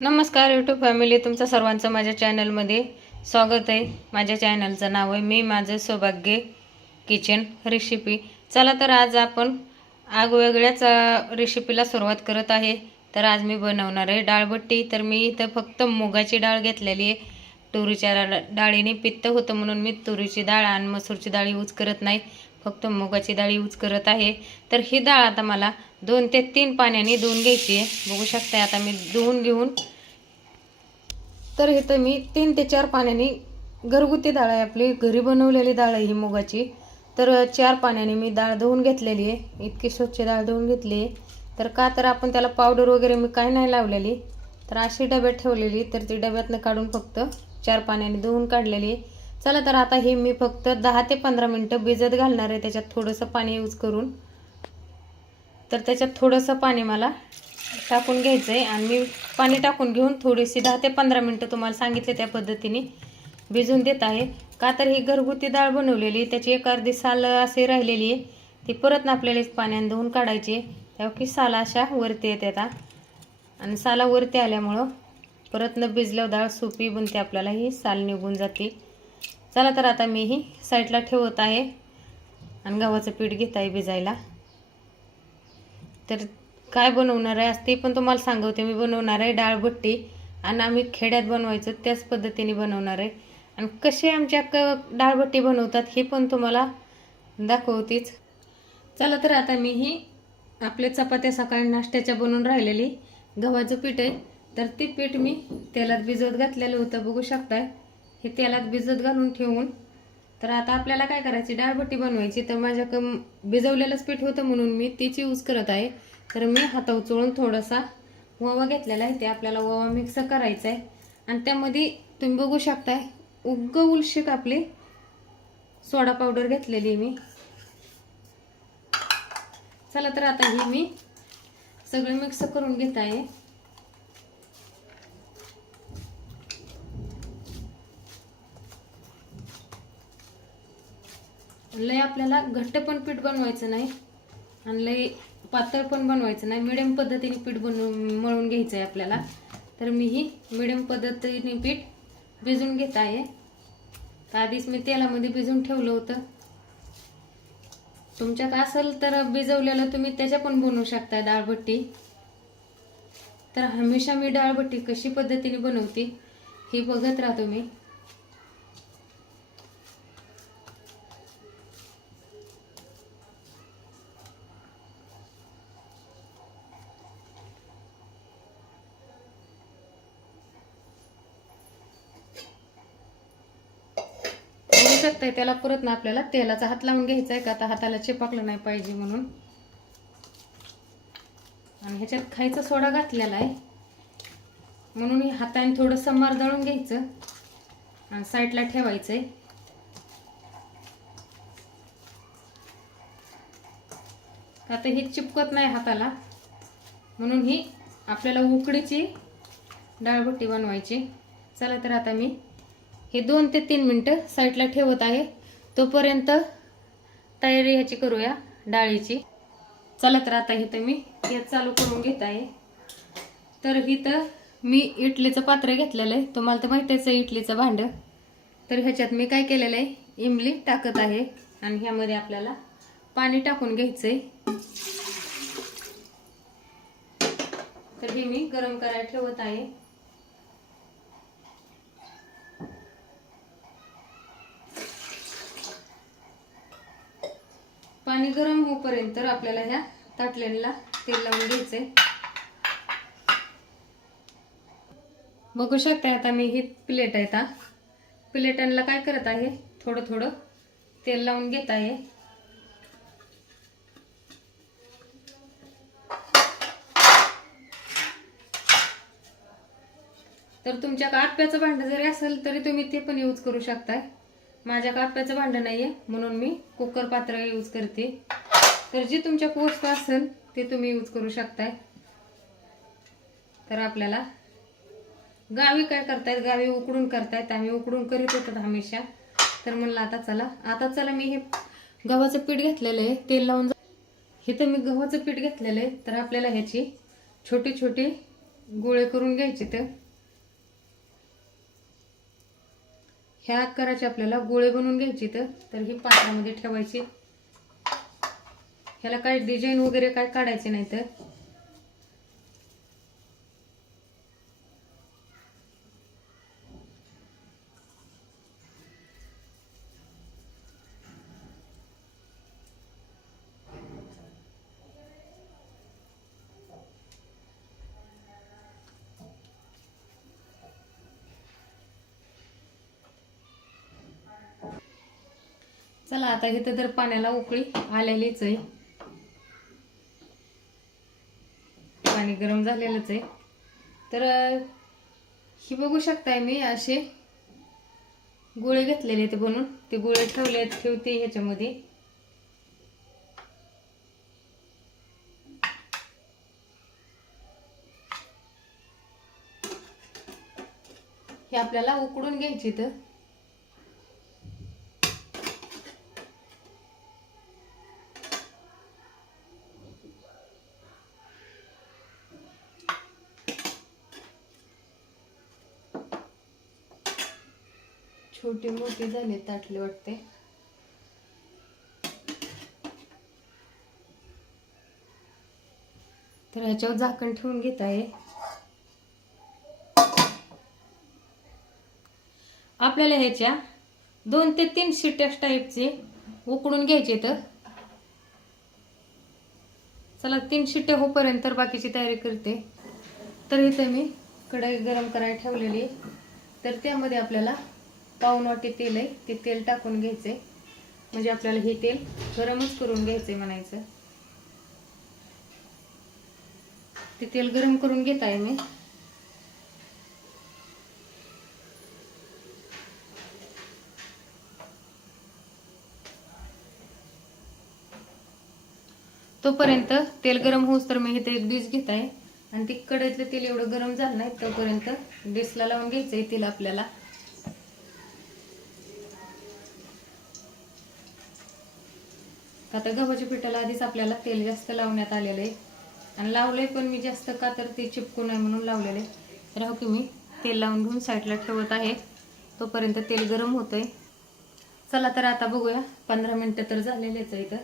नमस्कार YouTube family, तुमचं सर्वांचं माझ्या चॅनलमध्ये स्वागत आहे। माझ्या चॅनलचं नाव आहे मी माझं सौभाग्य किचन रेसिपी। चला तर आज आपण आगवेगळ्याच रेसिपीला सुरुवात करत आहे। तर आज मी बनवणार आहे डाळबट्टी। तर मी इथं फक्त मुगाची डाळ घेतलेली आहे। तुरीच्या डाळीने पित्त होतं म्हणून मी तुरीची डाळ आणि मसूरची डाळ यूज करत नाही, फक्त मुगाची डाळ यूज करत आहे। तर ही डाळ आता मला 2 ते 3 पाण्याने धुवून घ्यायची आहे। बघू शकता आता मी धुवून घेऊन, तर इथं मी 3 ते 4 पाण्याने, घरगुती डाळ आहे आपली, घरी बनवलेली डाळ आहे ही मुगाची। तर 4 पाण्याने मी डाळ धुवून घेतलेली आहे। इतकी स्वच्छ डाळ धुवून घेतली आहे। तर का तर आपण त्याला पावडर वगैरे मी काय नाही लावलेली, तर अशी डब्यात ठेवलेली, तर ती डब्यातनं काढून फक्त 4 पाण्याने धुवून काढलेली आहे। चला तर आता हे मी फक्त 10 ते 15 मिनिटं भिजत घालणार आहे, त्याच्यात थोडंसं पाणी यूज करून। तर त्याच्यात थोडंसं पाणी मला टाकून घ्यायचं आहे आणि मी पाणी टाकून घेऊन थोडीशी 10 ते 15 मिनिटं तुम्हाला सांगितले त्या पद्धतीने भिजून देत आहे। का तर ही घरगुती डाळ बनवलेली, त्याची एक अर्धी साल असे राहिलेली आहे, ती परत आपल्याला पाण्याने धुवून काढायची, तेव्हा की साला अशा वरती येतात आणि साला वरती आल्यामुळं परत न भिजल्यावर डाळ सोपी बनते, आपल्याला ही साल निघून जाते। चला तर आता मी ही साईडला ठेवत आहे आणि गव्हाचं पीठ घेत आहे भिजायला। तर काय बनवणार आहे आज ते पण तुम्हाला सांगते। मी बनवणार आहे डाळबट्टी आणि आम्ही खेड्यात बनवायचं त्याच पद्धतीने बनवणार आहे, आणि कसे आमच्या डाळबट्टी बनवतात हे पण तुम्हाला दाखवतेच। चला तर आता मी ही आपले चपात्या सकाळी नाश्त्याच्या बनवून राहिलेली गव्हाचं पीठ आहे, तर ते पीठ मी तेलात भिजवत घातलेलं होतं, बघू शकताय। हे तेलात भिजत घालून ठेवून तर आता आपल्याला काय करायची, डाळबट्टी बनवायची। तर माझ्याकडं भिजवलेलंच पीठ होतं म्हणून मी तीच यूज करत आहे। तर मी हातावर चोळून थोडासा ओवा घेतलेला आहे, ते आपल्याला ओवा मिक्स करायचा आहे आणि त्यामध्ये तुम्ही बघू शकताय उलशिक आपली सोडा पावडर घेतलेली मी। चला तर आता ही मी सगळं मिक्स करून घेत आहे। लय आपल्याला घट्ट पण पीठ बनवायचं नाही आणि लय पातळ पण बनवायचं नाही, मिडियम पद्धतीने पीठ मळून घ्यायचं आहे आपल्याला। तर मी ही मिडियम पद्धतीने पीठ भिजून घेत आहे। तर आधीच मी तेलामध्ये भिजून ठेवलं होतं, तुमच्याकडे असेल तर भिजवलेलं तुम्ही त्याच्या पण बनवू शकता डाळबट्टी। तर हमेशा मी डाळबट्टी कशी पद्धतीने बनवते हे बघत राहा तुम्ही। बघू शकताय त्याला परत ना आपल्याला तेलाचा हात लावून घ्यायचा आहे, का आता हाताला चिपकलं नाही पाहिजे म्हणून। आणि ह्याच्यात खायचा सोडा घातलेला आहे म्हणून हे हाताने थोडंसं मरदळून घ्यायचं आणि साईडला ठेवायचंय। आता हे चिपकत नाही हाताला म्हणून ही आपल्याला उकडीची डाळबट्टी बनवायची। चला तर आता मी हे 2 ते 3 मिनिटं साईडला ठेवत आहे, तोपर्यंत तयारी ह्याची करूया डाळीची। चला तर आता इथं मी गॅस चालू करून घेत आहे। तर इथं मी इडलीचं पात्र घेतलेलं आहे, तुम्हाला तर माहितीच आहे इडलीचं भांडं। तर ह्याच्यात मी काय केलेलं आहे, इमली टाकत आहे आणि ह्यामध्ये आपल्याला पाणी टाकून घ्यायचंय। तर हे मी गरम करायला ठेवत आहे। पाणी गरम होईपर्यंत आपल्याला ह्या ताटल्यांना तेल लावून घ्यायचंय। बघू शकता आता मी ही प्लेट आहे, आता प्लेटांना काय करत आहे, थोडं थोडं तेल लावून घेत आहे। तर तुमच्या आप्याचं भांडं जरी असेल तरी तुम्ही ते पण यूज करू शकताय। माझ्या आप्याचं भांडं नाहीये म्हणून मी कुकर पात्र यूज करते। तर जी तुमच्या वस्तू असेल ते तुम्ही यूज करू शकताय। तर आपल्याला गावी काय करतायत, गावी उकडून करतायत, आम्ही उकडून करीत होतो हमेशा। तर म्हणलं आता चला मी हे गव्हाचं पीठ घेतलेलं आहे, तेल लावून इथं मी गव्हाचं पीठ घेतलेलं आहे। तर आपल्याला ह्याची छोटी छोटी गोळे करून घ्यायचे. ह्या आकाराचे आपल्याला गोळे बनवून घ्यायचे. तर ही पात्रामध्ये ठेवायची. ह्याला काही डिझाईन वगैरे काय काढायचे नाही. चला आता इथं तर पाण्याला उकळी आलेलीच आहे. पाणी गरम झालेलंच आहे. तर ही बघू शकताय मी असे गोळे घेतलेले ते बनवून. ते गोळे ठेवते ह्याच्यामध्ये. हे आपल्याला उकडून घ्यायची. तर छोटे मोठे झाले ताटले वाटते. तर ह्याच्यावर झाकण ठेवून घेत आहे. आपल्याला ह्याच्या 2 ते 3 शिट्ट्या टाईपचे उकडून घ्यायचे. तर चला 3 शिट्ट्या होईपर्यंत बाकीची तयारी करते. तर इथे मी कढई गरम करायला ठेवलेली. तर त्यामध्ये आपल्याला पाऊण वाटी तेल आहे. ते तेल टाकून घ्यायचे. म्हणजे आपल्याला हे तेल गरमच करून घ्यायचे म्हणायचं. ते तेल गरम करून घेत आहे मी. तोपर्यंत तेल गरम होऊस तर मी इथे एक डिश घेत आहे. आणि ती कढईतलं तेल एवढं गरम झालं नाही तोपर्यंत डिशला लावून घ्यायचंय तेल आपल्याला. आता गव्हाच्या पिठाला आधीच आपल्याला तेल जास्त लावण्यात आलेलं आहे. आणि लावलंय पण मी जास्त का तर ते चिपकू नये म्हणून लावलेलं आहे. राहू की मी तेल लावून घेऊन साईडला ठेवत आहे. तोपर्यंत तेल गरम होतंय. चला तर आता बघूया. 15 मिनिटं तर झालेलेच आहे. इथं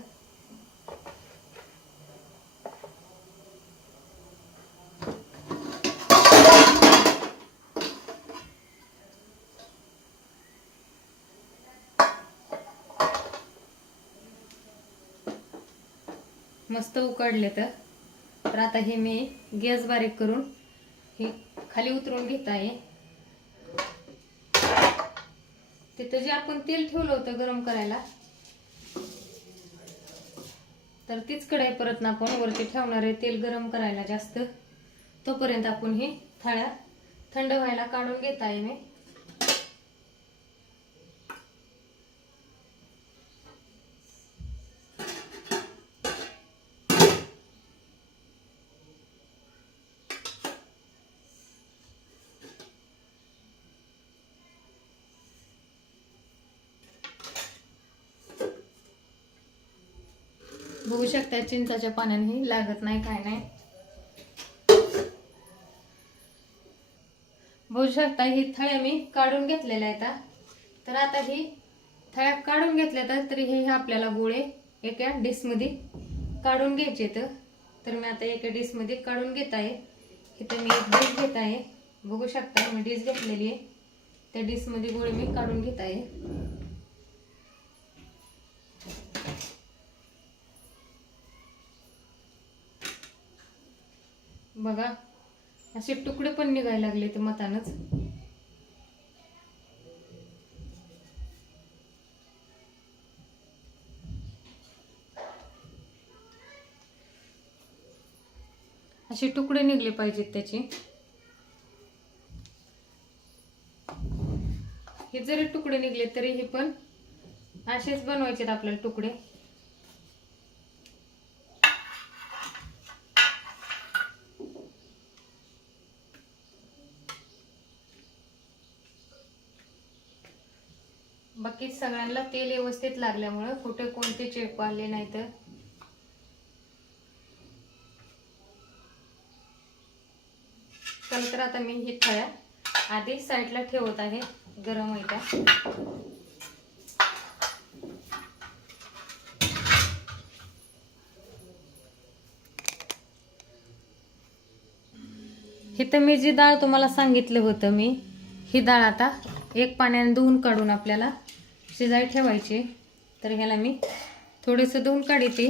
मस्त उकडले. तर आता हे मी गॅस बारीक करून हे खाली उतरून घेत आहे. तिथं जे आपण तेल ठेवलं होतं गरम करायला तर तीच कढई परत आपण वरती ठेवणार आहे तेल गरम करायला जास्त. तोपर्यंत आपण हे थाळ्या थंड व्हायला काढून घेत आहे मी. बघू शकता चिंचाच्या पाण्याने लागत नाही काय नाही. बघू शकता ही थळ्या मी काढून घेतलेल्या आहेत. तर आता ही थळ्या काढून घेतल्या तरी हे आपल्याला गोळे एका डिशमध्ये काढून घ्यायचे. तर मी आता एका डिशमध्ये काढून घेत आहे. इथे मी एक डिश घेत आहे. बघू शकता मी डिश घेतलेली आहे. त्या डिशमध्ये गोळे मी काढून घेत आहे. बघा असे तुकडे पण निघायला लागले ते मतानच. असे तुकडे निघले पाहिजेत त्याचे. हे जरी तुकडे निघले तरी हे पण असेच बनवायचे आपल्याला तुकडे. बाकी सगळ्यांना तेल व्यवस्थित लागल्यामुळे कुठे कोणते चेप आले नाहीत. तर आता मी ही थळ्या आधी साईडला ठेवत आहे गरम होईच्या. इथं मी जी डाळ तुम्हाला सांगितलं होतं मी, ही डाळ आता एक पाण्याने धुवून काढून आपल्याला शिजाय ठेवायची. तर ह्याला मी थोडंसं धुवून काढते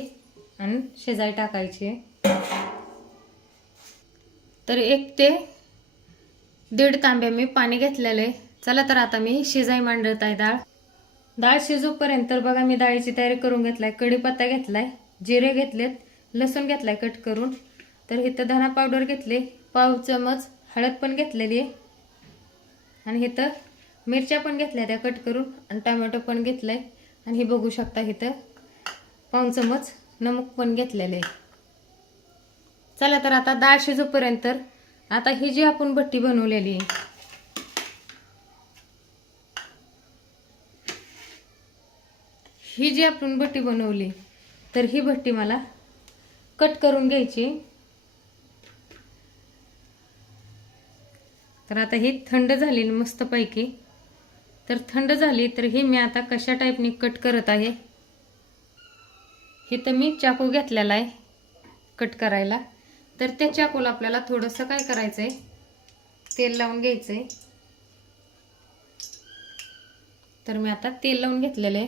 आणि शिजाय टाकायची. तर 1 ते 1.5 तांब्या मी पाणी घेतलेलं आहे. चला तर आता मी शिजाय मांडत आहे डाळ. डाळ शिजूपर्यंत बघा मी डाळीची तयारी करून घेतलाय. कढीपत्ता घेतलाय, जिरे घेतलेत, लसूण घेतलाय कट करून. तर इथं धना पावडर घेतली, पाव चमच हळद पण घेतलेली आहे, आणि इथं मिरच्या पण घेतल्या त्या कट करून, आणि टोमॅटो पण घेतलाय. आणि हे बघू शकता इथं पाव चमच नमक पण घेतलेले आहे. चला तर आता डाळ शिजूपर्यंत आता ही जी आपण भट्टी बनवलेली आहे, ही जी आपण भट्टी बनवली, तर ही भट्टी मला कट करून घ्यायची. तर आता ही थंड झाली मस्तपैकी. तर थंड झाली तर ही मी आता कशा टाईपनी कट करत आहे. हे तर मी चाकू घेतलेला आहे कट करायला. तर त्या चाकूला आपल्याला थोडंसं काय करायचंय, तेल लावून घ्यायचंय. तर मी आता तेल लावून घेतलेलं आहे.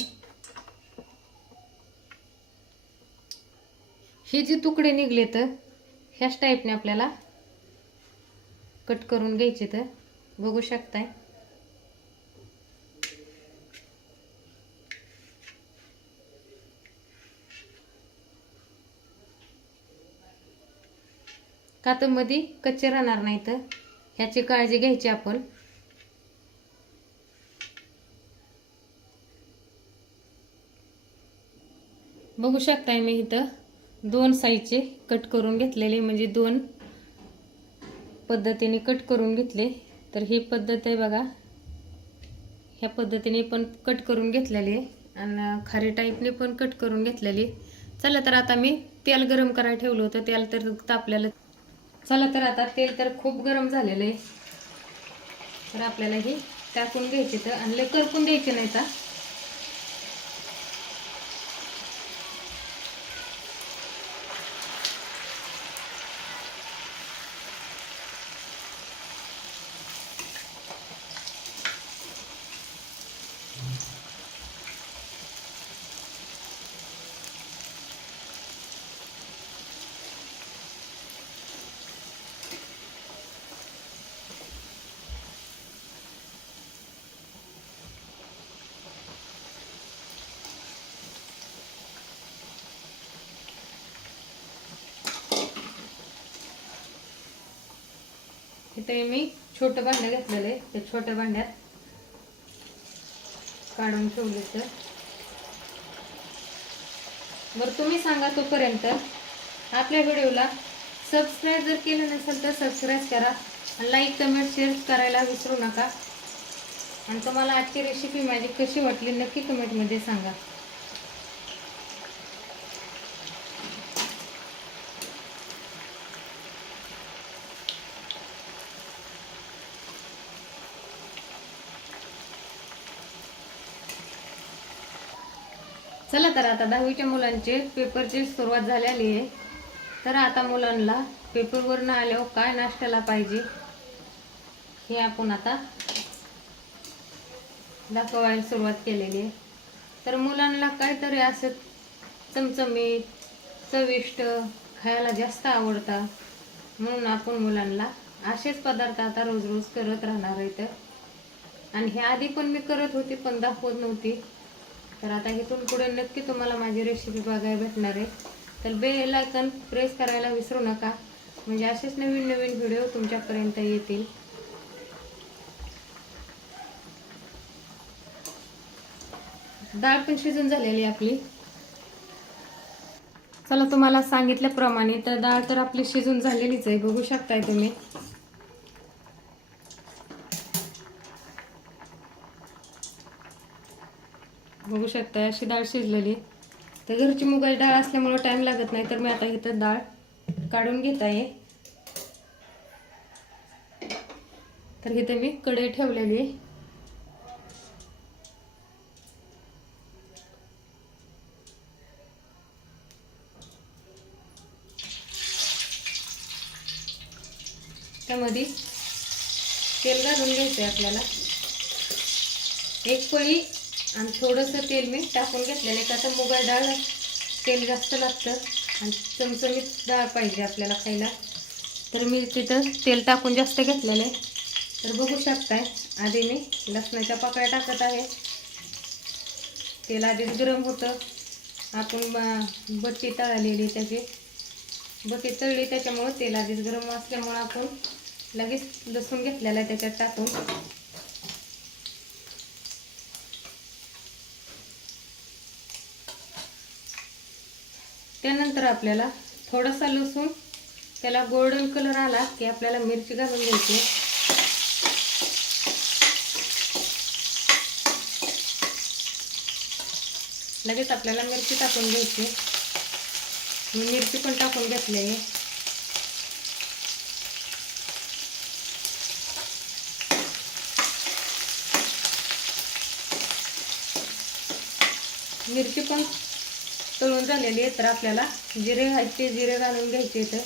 हे जे तुकडे निघले तर ह्याच टाईपने आपल्याला कट करून घ्यायचे. तर बघू शकताय का तर मध्ये कच्चे राहणार नाही, तर ह्याची काळजी घ्यायची आपण. बघू शकताय मी इथं 2 साईजचे कट करून घेतलेले, म्हणजे 2 पद्धतीने कट करून घेतले. तर ही पद्धत आहे बघा, ह्या पद्धतीने पण कट करून घेतलेली आहे, आणि खारी टाईपने पण कट करून घेतलेली. चला तर आता मी तेल गरम करायला ठेवलं होतं, तेल तर तापलेलं. चला तर आता तेल तर खूप गरम झालेलं आहे. तर आपल्याला ही टाकून घ्यायची, तर आणि लय करपून द्यायची नाही. तर इथे मी छोटं भांडं घेतलेलं आहे, त्या छोट्या भांड्यात काढून ठेवले. तर बरं तुम्ही सांगा तोपर्यंत आपल्या व्हिडिओला सबस्क्राईब जर केलं नसेल तर सबस्क्राईब करा, लाईक कमेंट शेअर करायला विसरू नका. आणि तुम्हाला आजची रेसिपी माझी कशी वाटली नक्की कमेंटमध्ये सांगा. चला तर आता 10वीच्या मुलांचे पेपरची सुरुवात झालेली आहे. तर आता मुलांना पेपरवरनं आल्यावर काय नाश्त्याला पाहिजे हे आपण आता दाखवायला सुरुवात केलेली आहे. तर मुलांना काहीतरी असं चमचमीत चविष्ट खायला जास्त आवडतं, म्हणून आपण मुलांना असेच पदार्थ आता रोज रोज करत राहणार आहेत. आणि हे आधी पण मी करत होते पण दाखवत नव्हती. तर आता इथून पुढे नक्की तुम्हाला माझी रेसिपी बघायला भेटणार आहे. तर बेल आयकॉन प्रेस करायला विसरू नका, म्हणजे असेच नवीन नवीन व्हिडिओ तुमच्यापर्यंत येतील. डाळ पण शिजून झालेली आपली. चला तुम्हाला सांगितल्याप्रमाणे तर डाळ तर आपली शिजून झालेलीच आहे, बघू शकताय तुम्ही. बघू शकता अशी डाळ शिजलेली. तर घरची मुगाची डाळ असल्यामुळे टाइम लागत नाही. तर मी आता इथं डाळ काढून घेत आहे. तर इथे मी कढई ठेवलेली आहे. त्यामध्ये तेल घालून घ्यायचं आहे आपल्याला. एक पळी आणि थोडंसं तेल मी टाकून घेतलेलं आहे, का तर मुगाची डाळ तेल जास्त लागतं आणि चमचमीत डाळ पाहिजे आपल्याला खायला. तर मी तिथं तेल टाकून जास्त घेतलेलं आहे. तर बघू शकताय आधी मी लसणाच्या पाकळ्या टाकत आहे. तेल आधीच गरम होतं. आपण बट्टी तळलेली, त्याची बट्टी तळली त्याच्यामुळं तेल आधीच गरम असल्यामुळं आपण लगेच लसूण घेतलेला आहे त्याच्यात टाकून. त्यानंतर आपल्याला थोडासा लसूण त्याला गोल्डन कलर आला की आपल्याला मिरची घालून घ्यायची. लगेच आपल्याला मिरची टाकून घ्यायची. मी मिरची पण टाकून घेतली आहे. मिरची पण तळून झालेली आहे. तर आपल्याला जिरे घ्यायचे, जिरे घालून घ्यायचे. इथं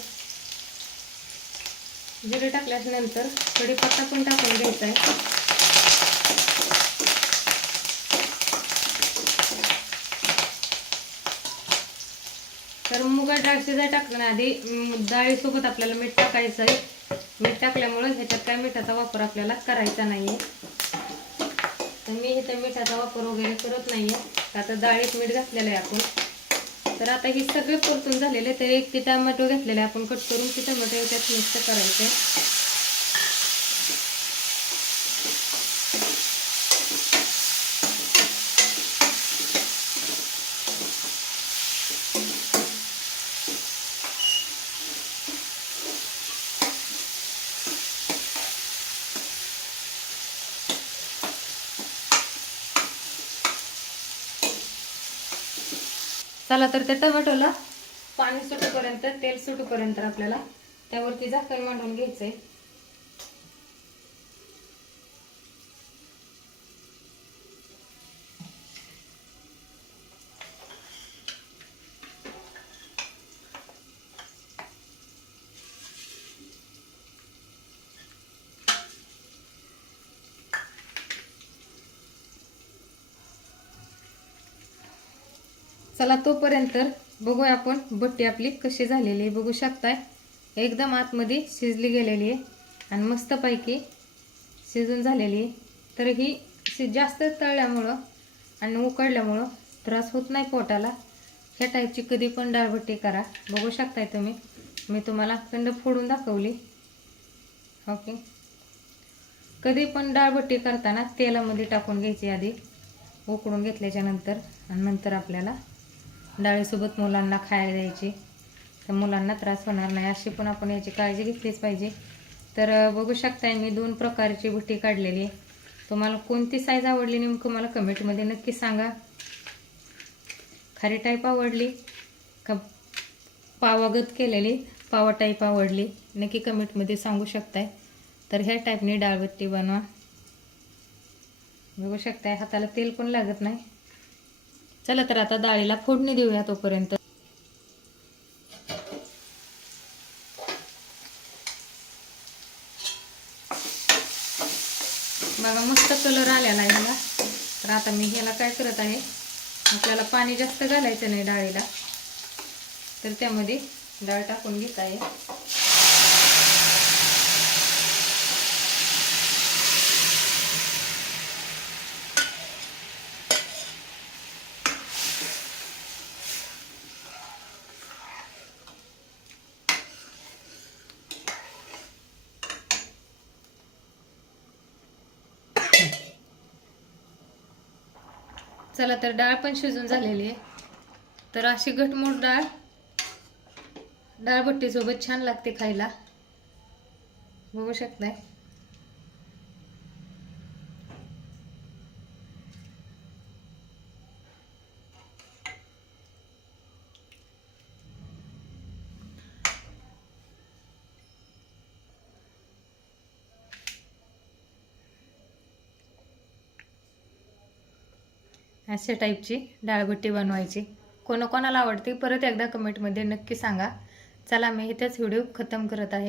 जिरे टाकल्यानंतर कढीपत्ता पण टाकून घ्यायचा आहे. तर मुगाची डाळ शिजाय टाकताना आधी डाळीसोबत आपल्याला मीठ टाकायचं आहे. मीठ टाकल्यामुळं ह्याच्यात काय मिठाचा वापर आपल्याला करायचा नाही आहे. तर मी इथे मिठाचा वापर वगैरे करत नाही आहे, का तर डाळीत मीठ घातलेलं आहे आपण. तर आता हे सगळे परतून झालेले. तर एक ते टोमॅटो घेतलेले आपण कट करून, ते टोमॅटो याच्यात मिक्स करायचे. चला तर त्या टोमॅटोला पाणी सुटेपर्यंत, तेल सुटेपर्यंत आपल्याला त्यावरती झाकण मांडून घ्यायचंय. चला तोपर्यंत बघूया आपण बट्टी आपली कशी झालेली आहे. बघू शकताय एकदम आतमध्ये शिजली गेलेली आहे आणि मस्तपैकी शिजून झालेली आहे. तर ही जास्त तळल्यामुळं आणि उकडल्यामुळं त्रास होत नाही पोटाला. ह्या टाईपची कधी पण डाळबट्टी करा. बघू शकताय तुम्ही, मी तुम्हाला खंड फोडून दाखवली. ओके, कधी पण डाळबट्टी करताना तेलामध्ये टाकून घ्यायची आधी, उकडून घेतल्याच्या नंतर, आणि नंतर आपल्याला डाळीसोबत मुलांना खायला द्यायची. तर मुलांना त्रास होणार नाही अशी पण आपण याची काळजी घेतलीच पाहिजे. तर बघू शकताय मी 2 प्रकारची बट्टी काढलेली आहे. तुम्हाला कोणती साईज आवडली नेमकं मला कमेंटमध्ये नक्की सांगा. खारी टाईप आवडली का पावागत केलेली पावा टाईप आवडली नक्की कमेंटमध्ये सांगू शकताय. तर ह्या टाईपने डाळबट्टी बनवा. बघू शकताय हाताला तेल पण लागत नाही. चला तर आता डाळीला फोडणी देऊया तोपर्यंत. बघा मस्त कलर आलेला आहे ह्याला. तर आता मी ह्याला काय करत आहे, आपल्याला पाणी जास्त घालायचं नाही डाळीला. तर त्यामध्ये डाळ टाकून घेत आहे. चला तर डाळ पण शिजून झालेली आहे. तर अशी घटमुट डाळबट्टी सोबत छान लागते खायला. बघू शकताय. अशा टाईपची डाळबट्टी बनवायची. कोणाकोणाला आवडते परत एकदा कमेंटमध्ये नक्की सांगा. चला मी इथेच व्हिडिओ खतम करत आहे.